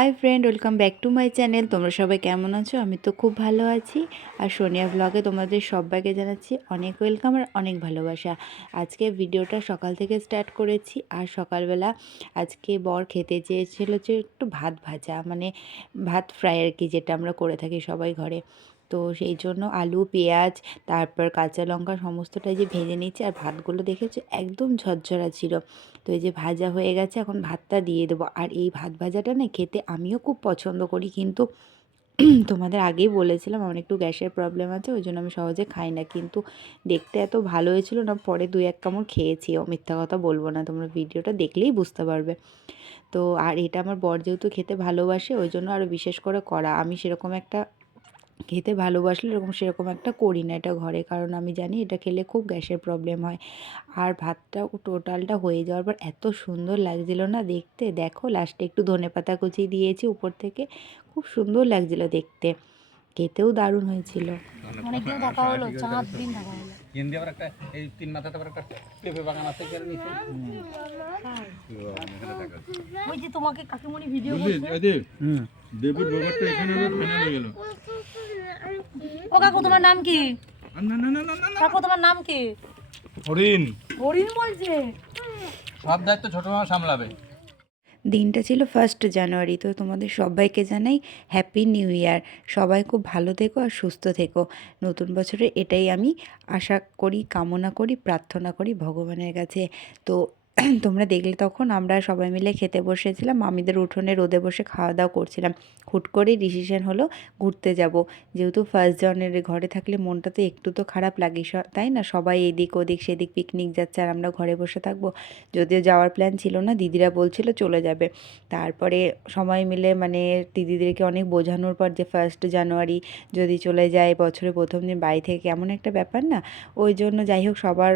High friend welcome back to my channel. तुम्हारा सबाई केमन आछो? आमी तो खूब भालो आछि। और सोनिया ब्लगे तुम्हादेर सबाइके जानाच्छि अनेक वेलकाम और अनेक भालोबासा। आजके भिडियोटा सकाल थेके स्टार्ट करेछि और सकाल बेला आजके बर खेते चेयेछिलो जे एकटु भात भाजा माने भात फ्राई आर कि जेटा आमरा करे थाकि सबाई घरे। तो সেই জন্য আলু পেঁয়াজ তারপর কাঁচা লঙ্কা সমস্তটাই যে ভেজে নিচ্ছি। আর ভাতগুলো দেখেছো একদম ঝরঝরা ছিল। তো এই যে ভাজা হয়ে গেছে, এখন ভাতটা দিয়ে দেবো। আর এই ভাত ভাজাটা না খেতে আমিও খুব পছন্দ করি, কিন্তু তোমাদের আগেই বলেছিলাম আমার একটু গ্যাসের প্রবলেম আছে, ওই জন্য আমি সহজে খাই না। কিন্তু দেখতে এত ভালো হয়েছিল না, পরে 2-1 কামড় খেয়েছিও, মিথ্যা কথা বলবো না, তোমরা ভিডিওটা দেখলেই বুঝতে পারবে। তো আর এটা আমার বর যেহেতু খেতে ভালোবাসে, ওই জন্য আরও বিশেষ করে করা। আমি সেরকম একটা খেতে ভালোবাসলে সেরকম একটা করি না এটা ঘরে, কারণ আমি জানি এটা খেলে খুব গ্যাসের প্রবলেম হয়। আর ভাতটা টোটালটা হয়ে যাওয়ার পর এত সুন্দর লাগছিল না দেখতে। দেখো লাস্টে একটু ধনেপাতা কুচি দিয়েছি উপর থেকে, খুব সুন্দর লাগছিল দেখতে, খেতেও দারুণ হয়েছিল। অনেকদিন দেখা হলো, 4 দিন দেখা হলো। হিন্দি আবার একটা এই 3 মাথাতে আবার একটা পেঁপে বাগান আছে কি আর নিচে। ওই যে তোমাকে কাকিমণি ভিডিও করছে। দেবুর ব্যাপারটা এখানে আবার ফাইনাল হয়ে গেল। ও কাকু তোমার নাম কি? না না না না না কাকু তোমার নাম কি? হরিণ। হরিণ বলছে। সব দায়িত্ব ছোট মামা সামলাবে। দিনটা ছিল 1 জানুয়ারি। তো তোমাদের সবাইকে জানাই হ্যাপি নিউ ইয়ার। সবাই খুব ভালো থেকো আর সুস্থ থেকো। নতুন বছরে এটাই আমি আশা করি, কামনা করি, প্রার্থনা করি ভগবানের কাছে। তো তোমরা দেখলে তখন আমরা সবাই মিলে খেতে বসেছিলাম, মামিদের উঠোনে রোদে বসে খাওয়া দাওয়া করছিলাম। হুট করে ডিসিশন হলো ঘুরতে যাব। যেহেতু 1 জানুয়ারি ঘরে থাকলে মনটা তো একটু তো খারাপ লাগে, তাই না? সবাই এদিক ওদিক সেদিক পিকনিক যাচ্ছে আর আমরা ঘরে বসে থাকবো। যদিও যাওয়ার প্ল্যান ছিল না, দিদিরা বলছিল চলে যাবে। তারপরে সবাই মিলে মানে দিদিদেরকে অনেক বোঝানোর পর যে 1 জানুয়ারি যদি চলে যায়, বছরের প্রথম দিন বাড়ি থেকে কেমন একটা ব্যাপার না, ওই জন্য যাই হোক সবার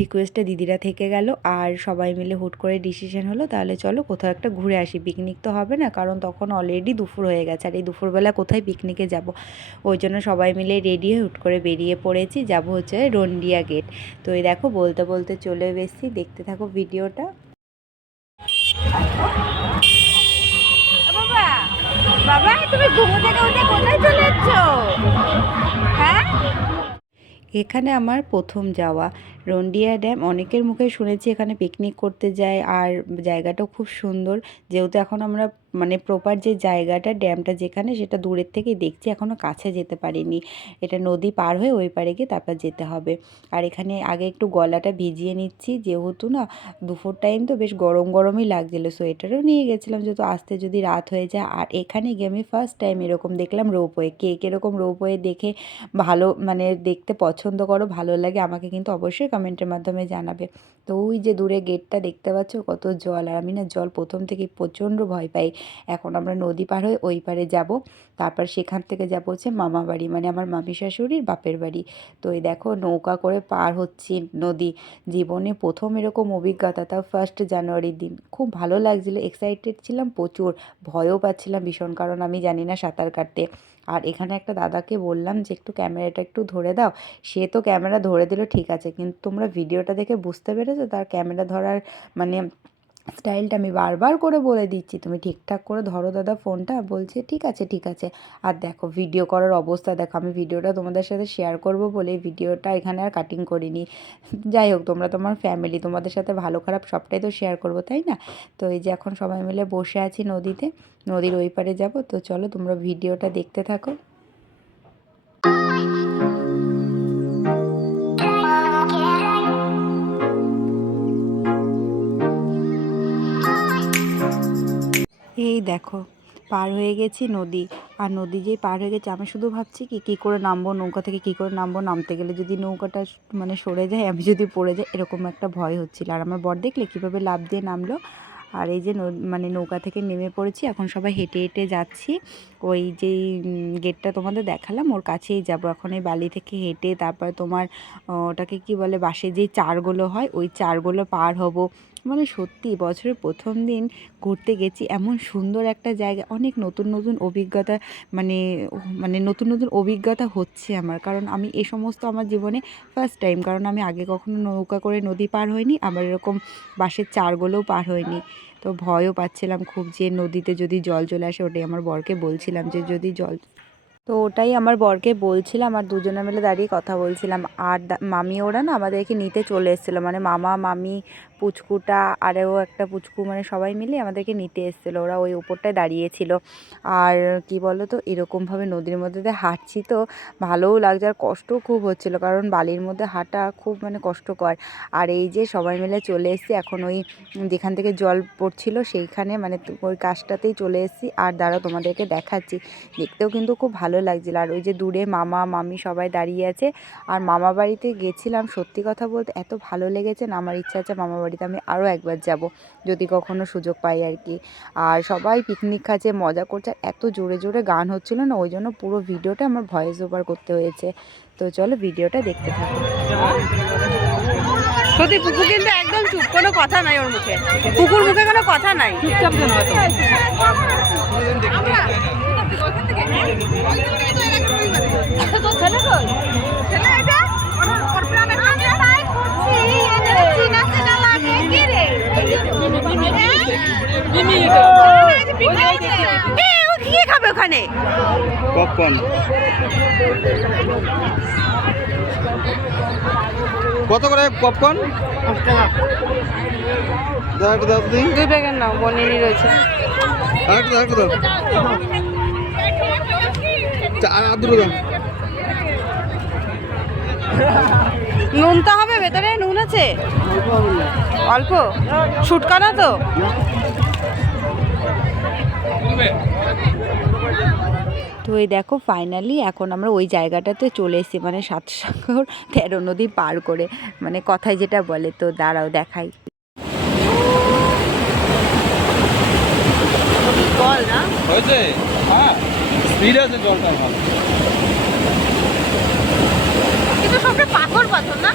রিকোয়েস্টে দিদিরা থেকে গেল। আর সবাই মিলে হুট করে ডিসিশন হলো তাহলে চলো কোথাও একটা ঘুরে আসি। পিকনিক তো হবে না, কারণ তখন অলরেডি দুপুর হয়ে গেছে, আর এই দুপুরবেলা কোথায় পিকনিকে যাব। ওই জন্য সবাই মিলে রেডি হয়ে হুট করে বেরিয়ে পড়েছি, যাব হচ্ছে রন্ডিয়া গেট। তো এই দেখো বলতে বলতে চলে এসেছি, দেখতে থাকো ভিডিওটা। বাবা বাবা তুমি ঘুমো থেকে উঠে কোথায় চলে যাচ্ছ? হ্যাঁ, এখানে আমার প্রথম যাওয়া রন্ডিয়া ড্যাম। অনেকের মুখে শুনেছি এখানে পিকনিক করতে যায়, আর জায়গাটাও খুব সুন্দর। যেহেতু এখন আমরা মানে প্রপার যে জায়গাটা ড্যামটা যেখানে, সেটা দূরের থেকেই দেখছি, এখনও কাছে যেতে পারিনি। এটা নদী পার হয়ে ওই পারে গিয়ে তারপর যেতে হবে। আর এখানে আগে একটু গলাটা ভিজিয়ে নিচ্ছি, যেহেতু না দুপুর টাইম তো বেশ গরম গরমই লাগছিলো, সোয়েটারও নিয়ে গেছিলাম যেহেতু আসতে যদি রাত হয়ে যায়। আর এখানে গিয়ে আমি ফার্স্ট টাইম এরকম দেখলাম রোপওয়ে। কে কীরকম রোপওয়ে দেখে ভালো মানে দেখতে পছন্দ করো, ভালো লাগে, আমাকে কিন্তু অবশ্যই কমেন্টের মাধ্যমে জানাবে। তো ওই যে দূরে গেটটা দেখতে পাচ্ছ, কত জল। আর আমি না জল প্রথম থেকেই প্রচণ্ড ভয় পাই। এখন আমরা নদী পার হয়ে ওই পারে যাব, তারপর সেখান থেকে যাব হচ্ছে মামা বাড়ি, মানে আমার মামি শাশুড়ির বাপের বাড়ি। তো এই দেখো নৌকা করে পার হচ্ছি নদী। জীবনে প্রথম এরকম অভিজ্ঞতা, তাও 1 জানুয়ারির দিন। খুব ভালো লাগছিলো, এক্সাইটেড ছিলাম প্রচুর, ভয়ও পাচ্ছিলাম ভীষণ, কারণ আমি জানি না সাঁতার কাটতে। আর এখানে একটা দাদাকে বললাম যে একটু ক্যামেরাটা একটু ধরে দাও, সে তো ক্যামেরা ধরে দিল ঠিক আছে, কিন্তু তোমরা ভিডিওটা দেখে বুঝতে পেরেছো তার ক্যামেরা ধরার মানে স্টাইলটা আমি বারবার করে বলে দিচ্ছি, তুমি ঠিকঠাক করে ধরো দাদা ফোনটা। বলছে ঠিক আছে ঠিক আছে। আর দেখো ভিডিও করার অবস্থা দেখো, আমি ভিডিওটা তোমাদের সাথে শেয়ার করব বলে ভিডিওটা এখানে আর কাটিং করিনি। যাই হোক, তোমরা তোমার ফ্যামিলি, তোমাদের সাথে ভালো খারাপ সবটাই তো শেয়ার করব, তাই না? তো এই যে এখন সবাই মিলে বসে আছি নদীতে, নদীর ওই পারে যাব। তো চলো তোমরা ভিডিওটা দেখতে থাকো। এই দেখো পার হয়ে গেছি নদী। আর নদী যেই পার হয়ে গেছে, আমি শুধু ভাবছি কী করে নামবো, নৌকা থেকে কী করে নামবো, নামতে গেলে যদি নৌকাটা মানে সরে যায়, আমি যদি পড়ে যাই, এরকম একটা ভয় হচ্ছিল। আর আমার বর দেখলে কীভাবে লাফ দিয়ে নামলো। আর এই যে মানে নৌকা থেকে নেমে পড়েছি, এখন সবাই হেঁটে হেঁটে যাচ্ছি। ওই যেই গেটটা তোমাদের দেখালাম ওর কাছেই যাব এখন। এই বালি থেকে হেঁটে তারপরে তোমার ওটাকে কি বলে, বাঁশে যেই চারগুলো হয় ওই চারগুলো পার হব। মানে সত্যি বছরের প্রথম দিন ঘুরতে গেছি, এমন সুন্দর একটা জায়গা, অনেক নতুন নতুন অভিজ্ঞতা, মানে মানে নতুন নতুন অভিজ্ঞতা হচ্ছে আমার, কারণ আমি এ সমস্ত আমার জীবনে ফার্স্ট টাইম, কারণ আমি আগে কখনো নৌকা করে নদী পার হইনি, আবার এরকম বাঁশের চারগুলোও পার হইনি। তো ভয়ও পাচ্ছিলাম খুব যে নদীতে যদি জল চলে আসে। ওটাই আমার বরকে বলছিলাম যে যদি জল, তো ওটাই আমার বরকে বলছিলাম আর দুজনে মিলে দাঁড়িয়ে কথা বলছিলাম। আর মামি ওরা না আমাদেরকে নিতে চলে এসেছিলো, মানে মামা মামি পুচকুটা আরও একটা পুচকু, মানে সবাই মিলে আমাদেরকে নিতে এসেছিলো। ওরা ওই উপরটায় দাঁড়িয়েছিল। আর কি বলো তো, এরকমভাবে নদীর মধ্যে দিয়ে হাঁটছি তো ভালোও লাগছে আর কষ্টও খুব হচ্ছিলো, কারণ বালির মধ্যে হাঁটা খুব মানে কষ্টকর। আর এই যে সবাই মিলে চলে এসেছি এখন ওই যেখান থেকে জল পড়ছিল সেইখানে, মানে ওই কাজটাতেই চলে এসেছি। আর দাঁড়াও তোমাদেরকে দেখাচ্ছি, দেখতেও কিন্তু খুব ভালো লাগছিল। আর ওই যে দূরে মামা মামি সবাই দাঁড়িয়ে আছে। আর মামা বাড়িতে গেছিলাম, সত্যি কথা বলতে এত ভালো লেগেছে না, আমার ইচ্ছা আছে মামা বাড়িতে আমি আরও একবার যাব যদি কখনো সুযোগ পাই আর কি। আর সবাই পিকনিক খাচ্ছে, মজা করছে, এত জোরে জোরে গান হচ্ছিল না, ওই জন্য পুরো ভিডিওটা আমার ভয়েস ওভার করতে হয়েছে। তো চলো ভিডিওটা দেখতে থাকো। সত্যি পুকুর কিন্তু একদম চুপ, কোনো কথা নাই ওর মুখে, পুকুর মুখে কোনো কথা নাই, চুপচাপ যেন হয়তো। কি খাবে ওখানে? পপকর্ন কত করে পপকর্ন? 5 টাকা। দাও 2 প্যাকেট নাও, বনিনি রয়েছে। আরেকটা দাও, আদুরো দাও। নুন তো হবে ভেতরে, নুন আছে অল্প, শুটকা না তো? তো এই দেখো ফাইনালি এখন আমরা ওই জায়গাটাতে চলে এসেছি, মানে 7 সাগর 13 নদী পার করে, মানে কথায় যেটা বলে। তো দাঁড়াও দেখাই। বল না, হয়েছে? হ্যাঁ, স্পিড আছে জলটা ভালো। কিন্তু সবটা পাথর পাথর না,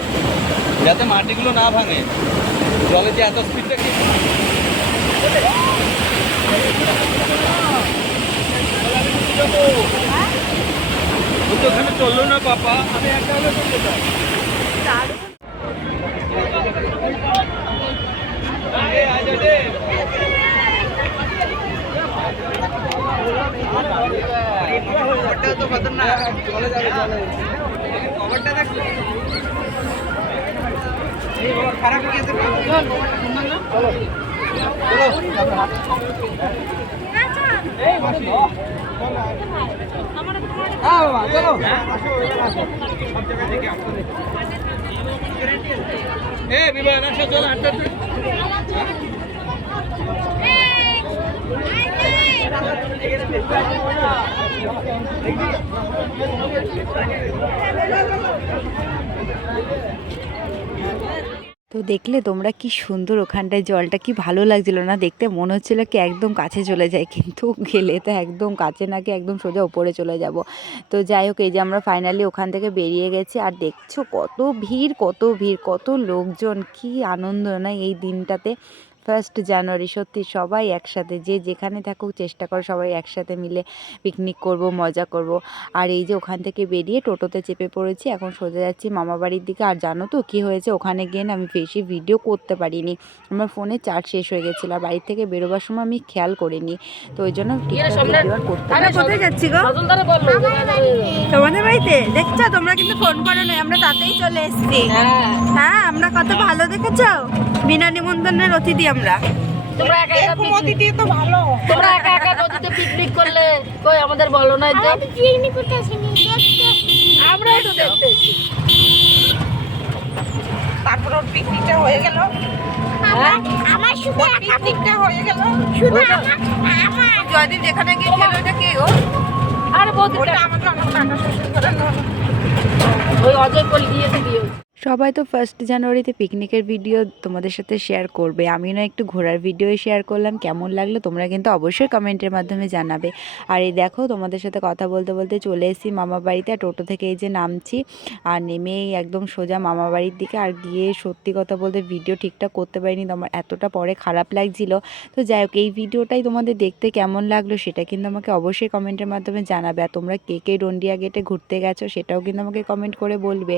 যাতে মাটিগুলো না ভাঙে। জলে যে এত স্পিডটা কি ওখানে চললো না পাপা, আমি একা হলে চলতে চাই। তো খতরনাক, চলে যাবে চলে। খবরটা দেখো খারাপ গিয়েছে। চলো চলো, বিবাহ চলো হাঁটতে। তো দেখলে তোমরা কি সুন্দর ওখানটায় জলটা, কি ভালো লাগছিল না দেখতে, মনে হচ্ছিল কি একদম কাছে চলে যায়, কিন্তু গেলে তো একদম কাছে নাকি একদম সোজা উপরে চলে যাব। তো যাই হোক, এই যে আমরা ফাইনালি ওখান থেকে বেরিয়ে গেছি। আর দেখছো কত ভিড় কত ভিড়, কত লোকজন, কি আনন্দ না এই দিনটাতে। 1 জানুয়ারি সত্যি সবাই একসাথে, যে যেখানে থাকুক চেষ্টা করো সবাই একসাথে মিলে পিকনিক করব, মজা করব। আর এই যে ওখান থেকে বেরিয়ে টোটোতে চেপে পড়েছি, এখন সোজা যাচ্ছি মামা বাড়ির দিকে। আর জানো তো কী হয়েছে, ওখানে গিয়ে না আমি বেশি ভিডিও করতে পারিনি, আমার ফোনে চার্জ শেষ হয়ে গেছিলো। আর বাড়ি থেকে বেরোবার সময় আমি খেয়াল করিনি, তো ওই জন্য ঠিকঠাক ভিডিও আর করতে পারিনি। কোথায় যাচ্ছি গো? তোমাদের বাড়িতে? দেখছো তোমরা কিন্তু ফোন করো না, আমরা তাতেই চলে এসেছি। হ্যাঁ, আমরা কত ভালো দেখেছো, বিনা নিমন্ত্রণের অতিথি আমরা। তোমরা একা একা অতিথি তো ভালো, তোমরা একা একা নদীতে পিকনিক করলে কই আমাদের বলো না। তো পিকনিক করতে আসিনি, আমরা তো দেখতে। তারপর ওর পিকনিকটা হয়ে গেল, আমার শুধু পিকনিকটা হয়ে গেল শুধু আমার। জয়দীপ যেখানে গিয়েছিল ওটা কে গো? আর বৌদি ওটা আমাদের আমার কাকা শ্বশুর করে না। ওই অজয় কল গিয়েছে বিয়ে। সবাই তো 1 জানুয়ারিতে পিকনিকের ভিডিও তোমাদের সাথে শেয়ার করবে, আমি না একটু ঘোরার ভিডিও শেয়ার করলাম। কেমন লাগলো তোমরা কিন্তু অবশ্যই কমেন্টের মাধ্যমে জানাবে। আর এই দেখো তোমাদের সাথে কথা বলতে বলতে চলে এসেছি মামা বাড়িতে। আর টোটো থেকে এই যে নামছি, আর নেমেই একদম সোজা মামা বাড়ির দিকে। আর গিয়ে সত্যি কথা বলতে ভিডিও ঠিকঠাক করতে পারিনি, তোমার এতটা পরে খারাপ লাগছিল। তো যাই হোক, এই ভিডিওটাই তোমাদের দেখতে কেমন লাগলো সেটা কিন্তু আমাকে অবশ্যই কমেন্টের মাধ্যমে জানাবে। আর তোমরা কে কে রন্ডিয়া গেটে ঘুরতে গেছো সেটাও কিন্তু আমাকে কমেন্ট করে বলবে।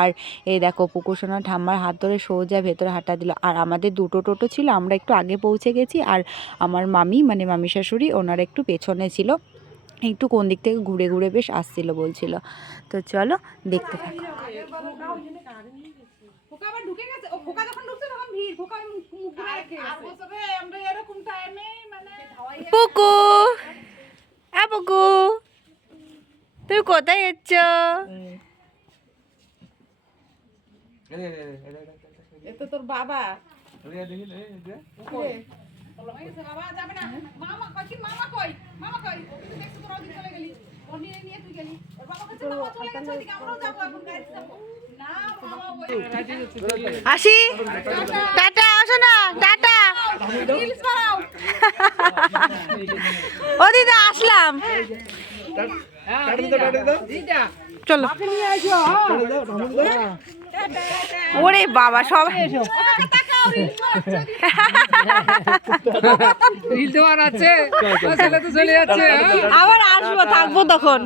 আর এই দেখো পুকুরসোনা ঠাম্মার হাত ধরে সোজা ভেতরে হাঁটা দিল। আর আমাদের দুটো টোটো ছিল, আমরা একটু আগে পৌঁছে গেছি, আর আমার মামি মানে মামি শাশুড়ি ওনারা একটু পেছনে ছিল, একটু কোন দিক থেকে ঘুরে ঘুরে বেশ আসছিল বলছিল। তো চলো দেখতে থাকো। পুকু পুকু তুমি কোথায় যাচ্ছ? তোর বাবা আসি, টাটা, আসো না, টাটা। ও দিদা আসলাম, চলো। ওরে বাবা সব আবার আসবো, থাকবো তখন।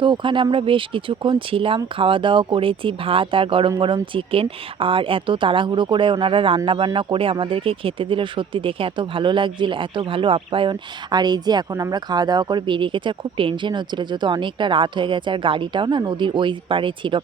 তো ওখানে আমরা বেশ কিছুক্ষণ ছিলাম, খাওয়া দাওয়া করেছি, ভাত আর গরম গরম চিকেন। আর এত তাড়াহুড়ো করে ওনারা রান্না বান্না করে আমাদেরকে খেতে দিল, সত্যি দেখে এত ভালো লাগছিল, এত ভালো আপ্যায়ন। আর এই যে এখন আমরা খাওয়া দাওয়া করে বেরিয়ে গেছি, আর খুব টেনশন হচ্ছিলো যেহেতু অনেকটা রাত হয়ে গেছে, আর গাড়িটাও না নদীর ওই পারে ছিল,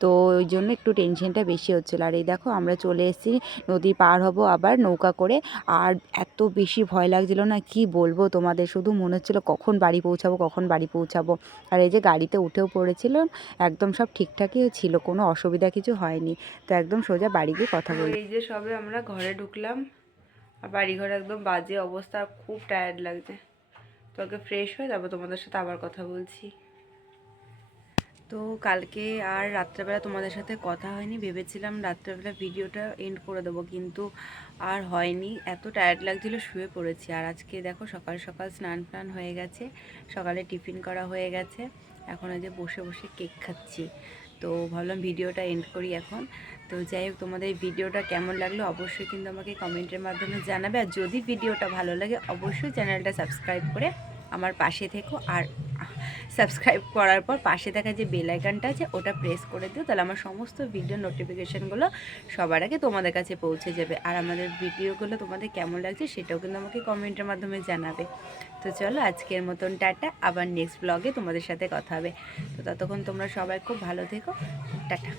তো ওই জন্য একটু টেনশনটা বেশি হচ্ছিলো। আর এই দেখো আমরা চলে এসেছি, নদী পার হব আবার নৌকা করে। আর এত বেশি ভয় লাগছিল না কি বলবো তোমাদের, শুধু মনে হচ্ছিলো কখন বাড়ি পৌঁছাবো, কখন বাড়ি পৌঁছাবো। আর এই যে গাড়িতে উঠেও পড়েছিলাম, একদম সব ঠিকঠাকই ছিল, কোনো অসুবিধা কিছু হয়নি। তো একদম সোজা বাড়ি গিয়ে কথা বলি। এই যে সবে আমরা ঘরে ঢুকলাম, আর বাড়ি ঘরে একদম বাজে অবস্থা, খুব টায়ার্ড লাগছে। তো আগে ফ্রেশ হয়ে তারপর তোমাদের সাথে আবার কথা বলছি। তো কালকে আর রাত্রেবেলা তোমাদের সাথে কথা হয়নি, ভেবেছিলাম রাত্রেবেলা ভিডিওটা এন্ড করে দেবো, কিন্তু আর হয়নি, এত টায়ার্ড লাগছিলো শুয়ে পড়েছি। আর আজকে দেখো সকাল সকাল স্নান টান হয়ে গেছে, সকালে টিফিন করা হয়ে গেছে, এখন এই যে বসে বসে কেক খাচ্ছি। তো ভাবলাম ভিডিওটা এন্ড করি এখন। তো যাই হোক, তোমাদের ভিডিওটা কেমন লাগলো অবশ্যই কিন্তু আমাকে কমেন্টের মাধ্যমে জানাবে। আর যদি ভিডিওটা ভালো লাগে অবশ্যই চ্যানেলটা সাবস্ক্রাইব করে আমার পাশে থেকো। আর সাবস্ক্রাইব করার পর পাশে থাকা যে বেল আইকনটা আছে ওটা প্রেস করে দিও, তাহলে আমার সমস্ত ভিডিও নোটিফিকেশানগুলো সবার আগে তোমাদের কাছে পৌঁছে যাবে। আর আমাদের ভিডিওগুলো তোমাদের কেমন লাগছে সেটাও কিন্তু আমাকে কমেন্টের মাধ্যমে জানাবে। তো চলো আজকের মতন টাটা, আবার নেক্সট ব্লগে তোমাদের সাথে কথা হবে। তো ততক্ষণ তোমরা সবাই খুব ভালো থেকো, টাটা।